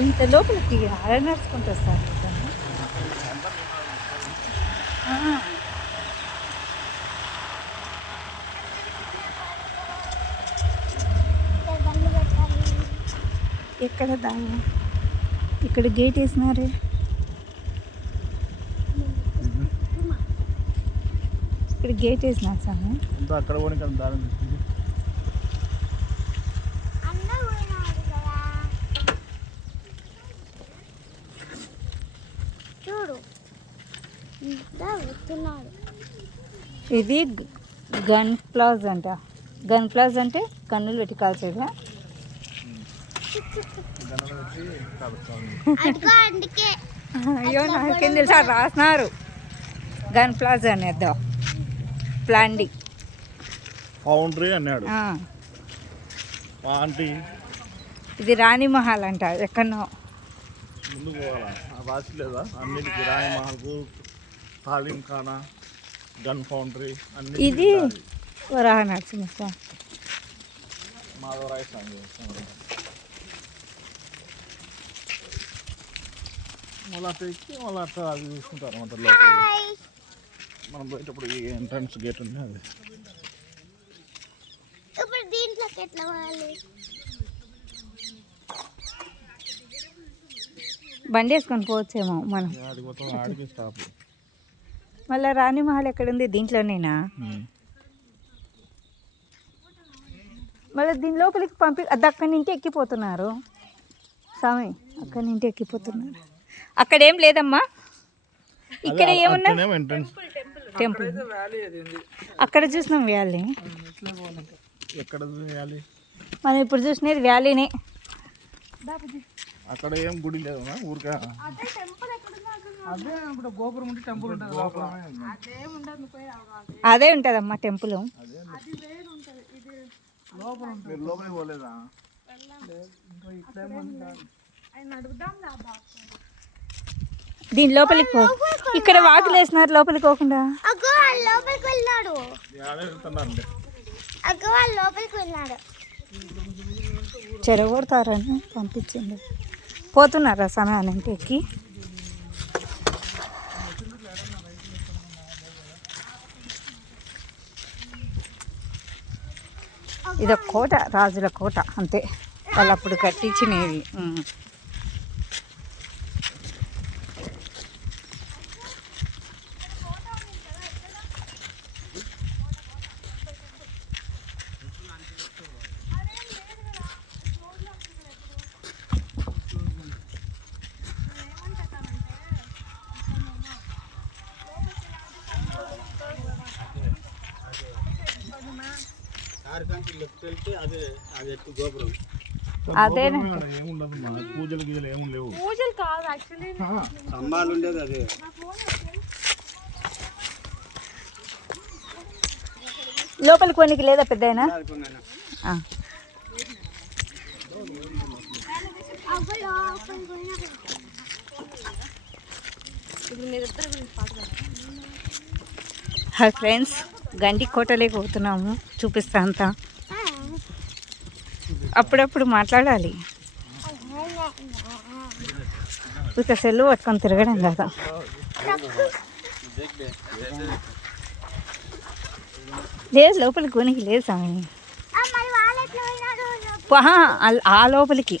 ఇంత లోపలికి అలా నడుచుకుంటూ వస్తారు. ఎక్కడ దాని ఇక్కడ గేట్ వేసినారే. ఇక్కడ గేట్ వేసినారు సార్. అక్కడ ఇది గన్ ప్లాజ్ అంట. గన్ ప్లాజ్ అంటే కన్నులు పెట్టి కాల్చేదా? అయ్యో నాకేం తెలుసా, రాసినారు గన్ ప్లాజ్ అనేద్దాం. ప్లాండి ఫౌండరీ అన్నాడు. ఇది రాణి మహల్ అంట. ఎక్కడో ముందు పోవాలా రాసిలేదా? అన్నిటికీ రాణి మహల్కు, తాలిం ఖానా, గన్ ఫౌండరీ అన్ని. ఇది వరాహ నరసింహ మాధవరాయ స్వామి. మళ్ళీ అట్లా ఎక్కి మళ్ళీ అట్లా అది చూసుకుంటారు అన్నమాట. లోపల మనం పోయేటప్పుడు ఈ ఎంట్రన్స్ గేట్ ఉంది. అది బండి వేసుకొని పోవచ్చేమో మనం. ఆడికి స్టాప్. మళ్ళీ రాణి మహల్ ఎక్కడుంది? దీంట్లోనేనా? మళ్ళీ దీని లోపలికి అది అక్కడి నుంచి ఎక్కిపోతున్నారు స్వామి. అక్కడి నుంచి ఎక్కిపోతున్నారు. అక్కడేం లేదమ్మా. ఇక్కడ ఏమన్నా టెంపుల్. అక్కడ చూసినాం వ్యాలీ. మనం ఇప్పుడు చూసినది వ్యాలీనే. అక్కడ ఏం గుడి లేదు ఊరికే. అదే ఉంటుందమ్మా టెంపుల్. దీని లోపలికి పో. ఇక్కడ వాకిలు వేసినారు లోపలికి పోకుండా. చెరగొడతారని పంపించింది. పోతున్నారా సమయానికి ఎక్కి? ఇదొక కోట, రాజుల కోట అంతే. వాళ్ళు అప్పుడు కట్టించినవి. అదే పూజలు గీజలు ఏమి లేవు. పూజలు కాదు యాక్చువల్లీ, స్తంభాలు ఉండేది అదే. లోపలికి కొనికి లేదా పెద్దయినా? హాయ్ ఫ్రెండ్స్, గండి కోటలోకి పోతున్నాము. చూపిస్తా అంతా. అప్పుడప్పుడు మాట్లాడాలి. ఇక సెల్లు పట్టుకొని తిరగడం కదా. లేదు లోపలికి కొనికి లేదు స్వామి. ఆ లోపలికి